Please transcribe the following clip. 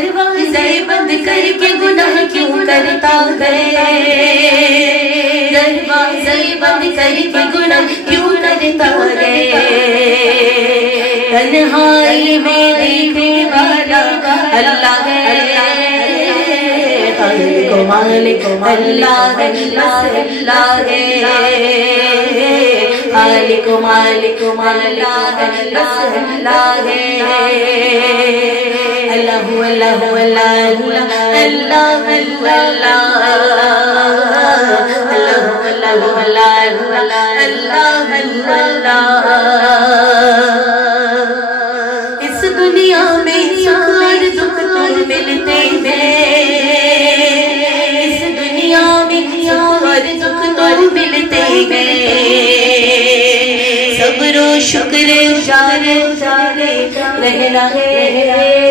दरवाजे बंद करके गुनाह क्यों करता गए, दरवाजे बंद करके गुनाह क्यों करता गए। तन्हाई में देखने वाला अल्लाह है, मालिक अल्लाह है, अल्लाह है। मालिक मालिक अल्लाह है, अल्लाह है। अल्लाह अल्लाह अल्लाह अल्लाह अल्लाह अल्लाह। इस दुनिया में सुख और दुख तो मिलते हैं, इस दुनिया में सुख और दुख तो मिलते हैं। सब्र शुक्र जारे रहना है,